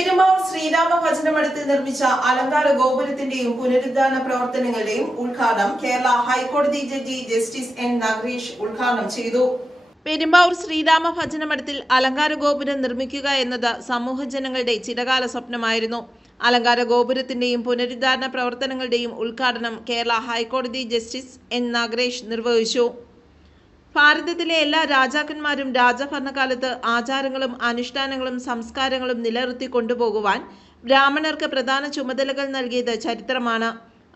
പെരുമ്പാവൂർ ശ്രീരാമ ഭജനമഠത്തിൽ നിർമ്മിച്ച അലങ്കാര ഗോപുരത്തിന്റെയും പുനരുദ്ധാരണ പ്രവർത്തനങ്ങളുടെയും ഉദ്ഘാടനം കേരള ഹൈക്കോടതി ജഡ്ജി ജസ്റ്റിസ് എൻ നഗരേഷ് ഉദ്ഘാടനം ചെയ്തു. പെരുമ്പാവൂർ ശ്രീരാമ ഭജനമഠത്തിൽ അലങ്കാര ഗോപുരം നിർമ്മിക്കുക എന്നത് സമൂഹജനങ്ങളുടെ ചിരകാല സ്വപ്നമായിരുന്നു. അലങ്കാര ഗോപുരത്തിന്റെയും പുനരുദ്ധാരണ പ്രവർത്തനങ്ങളുടെയും ഉദ്ഘാടനം കേരള ഹൈക്കോടതി ജസ്റ്റിസ് എൻ നഗരേഷ് നിർവഹിച്ചു. ഭാരതത്തിലെ എല്ലാ രാജാക്കന്മാരും രാജഭരണകാലത്ത് ആചാരങ്ങളും അനുഷ്ഠാനങ്ങളും സംസ്കാരങ്ങളും നിലനിർത്തി കൊണ്ടുപോകുവാൻ ബ്രാഹ്മണർക്ക് പ്രധാന ചുമതലകൾ നൽകിയത് ചരിത്രമാണ്.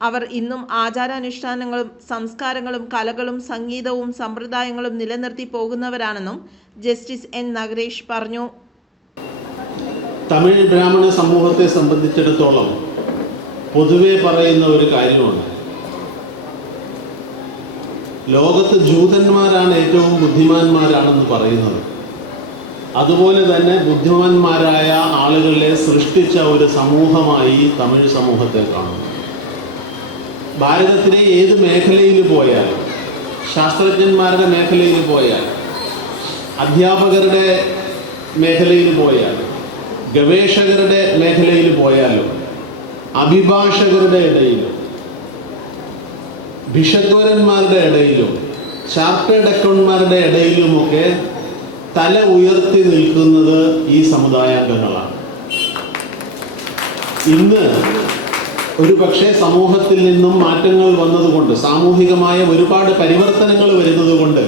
അവർ ഇന്നും ആചാരാനുഷ്ഠാനങ്ങളും സംസ്കാരങ്ങളും കലകളും സംഗീതവും സമ്പ്രദായങ്ങളും നിലനിർത്തി പോകുന്നവരാണെന്നും ജസ്റ്റിസ് എൻ നഗരേഷ് പറഞ്ഞു. തമിഴ് ബ്രാഹ്മണ സമൂഹത്തെ സംബന്ധിച്ചിടത്തോളം പൊതുവെ പറയുന്ന ഒരു കാര്യമാണ്, ലോകത്ത് ജൂതന്മാരാണ് ഏറ്റവും ബുദ്ധിമാന്മാരാണെന്ന് പറയുന്നത്. അതുപോലെ തന്നെ ബുദ്ധിമാന്മാരായ ആളുകളെ സൃഷ്ടിച്ച ഒരു സമൂഹമായി തമിഴ് സമൂഹത്തെ കാണുന്നു. ഭാരതത്തിലെ ഏത് മേഖലയിൽ പോയാൽ, ശാസ്ത്രജ്ഞന്മാരുടെ മേഖലയിൽ പോയാൽ, അധ്യാപകരുടെ മേഖലയിൽ പോയാൽ, ഗവേഷകരുടെ മേഖലയിൽ പോയാലും, അഭിഭാഷകരുടെ ഇടയിലും, ഭിഷഗ്വരന്മാരുടെ ഇടയിലും, ചാർട്ടേഡ് അക്കൗണ്ടന്മാരുടെ ഇടയിലുമൊക്കെ തല ഉയർത്തി നിൽക്കുന്നത് ഈ സമുദായാംഗങ്ങളാണ്. ഇന്ന് ഒരു പക്ഷേ സമൂഹത്തിൽ നിന്നും മാറ്റങ്ങൾ വന്നതുകൊണ്ട്, സാമൂഹികമായ ഒരുപാട് പരിവർത്തനങ്ങൾ വരുന്നതുകൊണ്ട്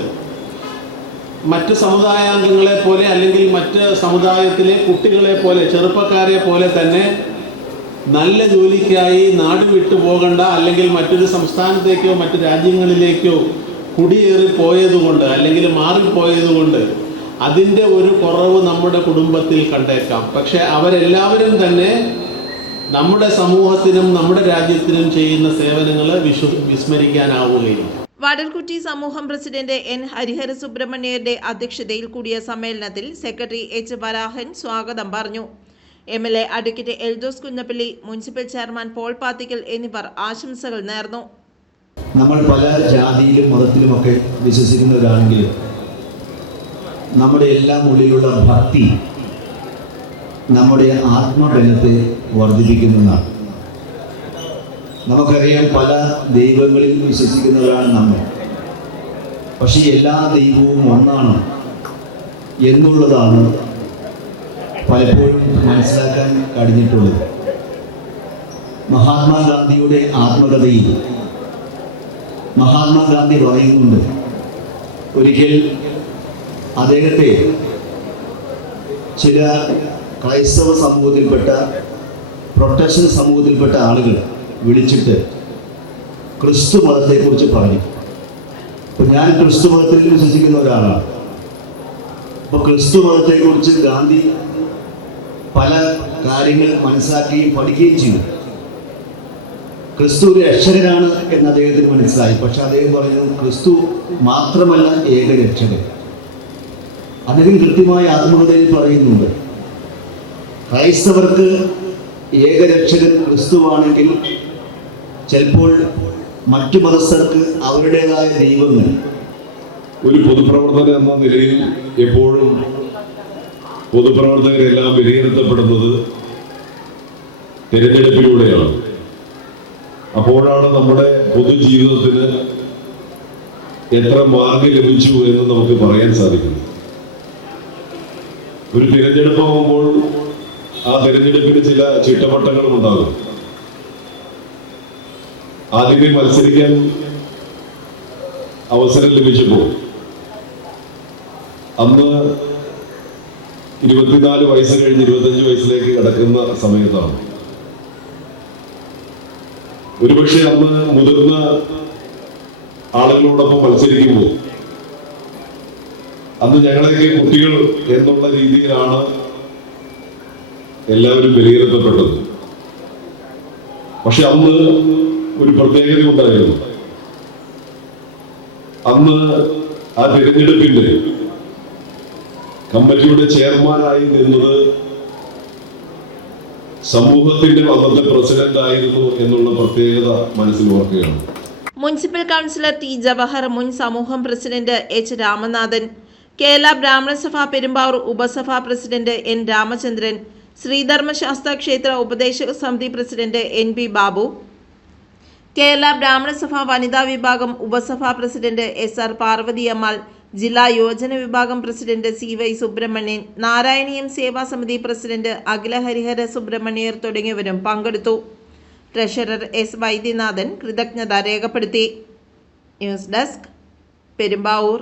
മറ്റ് സമുദായാംഗങ്ങളെ പോലെ അല്ലെങ്കിൽ മറ്റ് സമുദായത്തിലെ കുട്ടികളെ പോലെ, ചെറുപ്പക്കാരെ പോലെ തന്നെ നല്ല ജോലിക്കായി നാട് വിട്ടു പോകണ്ട, അല്ലെങ്കിൽ മറ്റൊരു സംസ്ഥാനത്തേക്കോ മറ്റു രാജ്യങ്ങളിലേക്കോ കുടിയേറി പോയതുകൊണ്ട് അല്ലെങ്കിൽ മാറിപ്പോയതുകൊണ്ട് അതിൻ്റെ ഒരു കുറവ് നമ്മുടെ കുടുംബത്തിൽ കണ്ടേക്കാം. പക്ഷെ അവരെല്ലാവരും തന്നെ നമ്മുടെ സമൂഹത്തിനും നമ്മുടെ രാജ്യത്തിനും ചെയ്യുന്ന സേവനങ്ങൾ വിസ്മരിക്കാനാവുകയില്ല. വടൽക്കുറ്റി സമൂഹം പ്രസിഡന്റ് എൻ ഹരിഹര സുബ്രഹ്മണ്യരുടെ അധ്യക്ഷതയിൽ കൂടിയ സമ്മേളനത്തിൽ സെക്രട്ടറി എച്ച് വരാഹൻ സ്വാഗതം പറഞ്ഞു. MLA advocate Eldhose Kunnappilly, municipal chairman Paul Pathikkal എന്നിവർ ആശംസകൾ നേർന്നു. നമ്മൾ പല ജാതിയിലും മതത്തിലുമൊക്കെ വിശ്വസിക്കുന്നവരാണെങ്കിലും നമ്മുടെ എല്ലാം ഉള്ളിലുള്ള ഭക്തി നമ്മുടെ ആത്മബലത്തെ വർദ്ധിപ്പിക്കുന്നതാണ്. നമുക്കറിയാം, പല ദൈവങ്ങളിൽ വിശ്വസിക്കുന്നവരാണ് നമ്മൾ. പക്ഷേ എല്ലാ ദൈവവും ഒന്നാണ് എന്നുള്ളതാണ് പലപ്പോഴും മനസ്സിലാക്കാൻ കഴിഞ്ഞിട്ടുള്ളത്. മഹാത്മാഗാന്ധിയുടെ ആത്മകഥയിൽ മഹാത്മാഗാന്ധി പറയുന്നുണ്ട്, ഒരിക്കൽ അദ്ദേഹത്തെ ചില ക്രൈസ്തവ സമൂഹത്തിൽപ്പെട്ട, പ്രൊട്ടസ്റ്റന്റ് സമൂഹത്തിൽപ്പെട്ട ആളുകൾ വിളിച്ചിട്ട് ക്രിസ്തു മതത്തെക്കുറിച്ച് പറഞ്ഞു. അപ്പോൾ ഞാൻ ക്രിസ്തു മതത്തിൽ വിശ്വസിക്കുന്ന ഒരാളാണ്. അപ്പോൾ ക്രിസ്തു മതത്തെക്കുറിച്ച് ഗാന്ധി പല കാര്യങ്ങൾ മനസ്സിലാക്കുകയും പഠിക്കുകയും ചെയ്തു. ക്രിസ്തു ഒരു രക്ഷകനാണ് എന്ന് അദ്ദേഹത്തിന് മനസ്സിലായി. പക്ഷെ അദ്ദേഹം പറഞ്ഞു, ക്രിസ്തു മാത്രമല്ല ഏക രക്ഷകൻ. അദ്ദേഹം കൃത്യമായ ആത്മകഥയിൽ പറയുന്നുണ്ട്, ക്രൈസ്തവർക്ക് ഏക രക്ഷകൻ ക്രിസ്തുവാണെങ്കിൽ ചിലപ്പോൾ മറ്റു മതസ്ഥർക്ക് അവരുടേതായ ദൈവങ്ങൾ. ഒരു പൊതുപ്രവർത്തകൻ എന്ന നിലയിൽ എപ്പോഴും പൊതുപ്രവർത്തകരെല്ലാം വിലയിരുത്തപ്പെടുന്നത് തിരഞ്ഞെടുപ്പിലൂടെയാണ്. അപ്പോഴാണ് നമ്മുടെ പൊതുജീവിതത്തിന് എത്ര മാർക്ക് ലഭിച്ചു എന്ന് നമുക്ക് പറയാൻ സാധിക്കുന്നു. ഒരു തിരഞ്ഞെടുപ്പാകുമ്പോൾ ആ തിരഞ്ഞെടുപ്പിന് ചില ചിട്ടവട്ടങ്ങളും ഉണ്ടാകും. ആദ്യമേ മത്സരിക്കാൻ അവസരം ലഭിച്ചപ്പോൾ അന്ന് 24 വയസ്സ് കഴിഞ്ഞ് 25 വയസ്സിലേക്ക് കടക്കുന്ന സമയത്താണ്. ഒരുപക്ഷെ അന്ന് മുതിർന്ന ആളുകളോടൊപ്പം മത്സരിക്കുമ്പോൾ അന്ന് ഞങ്ങളെയൊക്കെ കുട്ടികൾ എന്നുള്ള രീതിയിലാണ് എല്ലാവരും വിലയിരുത്തപ്പെട്ടത്. പക്ഷെ അന്ന് ഒരു പ്രത്യേകത ഉണ്ടായിരുന്നു. അന്ന് ആ തിരഞ്ഞെടുപ്പിന്റെ കമ്മിറ്റിയുടെ ചെയർമാനായി നിന്നത് സമൂഹത്തിന്റെ അന്നത്തെ പ്രസിഡന്റ് ആയിരുന്നു എന്നുള്ള പ്രത്യേകത മനസ്സിൽ ഓർക്കുകയാണ്. മുനിസിപ്പൽ കൗൺസിലർ ടി ജവഹർ, മുൻ സമൂഹം പ്രസിഡന്റ് എച്ച് രാമനാഥൻ, കേരള ബ്രാഹ്മണ സഭ പെരുമ്പാവൂർ ഉപസഭാ പ്രസിഡന്റ് എൻ രാമചന്ദ്രൻ, ശ്രീധർമ്മശാസ്ത്ര ക്ഷേത്ര ഉപദേശക സമിതി പ്രസിഡന്റ് NB ബാബു, കേരള ബ്രാഹ്മണ സഭ വനിതാ വിഭാഗം ഉപസഭാ പ്രസിഡന്റ് SR പാർവതിയമ്മാൾ, ജില്ലാ യോജന വിഭാഗം പ്രസിഡന്റ് CY സുബ്രഹ്മണ്യൻ, നാരായണീയം സേവാ സമിതി പ്രസിഡന്റ് അഖില ഹരിഹര സുബ്രഹ്മണ്യർ തുടങ്ങിയവരും പങ്കെടുത്തു. ട്രഷറർ S വൈദ്യനാഥൻ കൃതജ്ഞത രേഖപ്പെടുത്തി. News desk, Perumbavoor.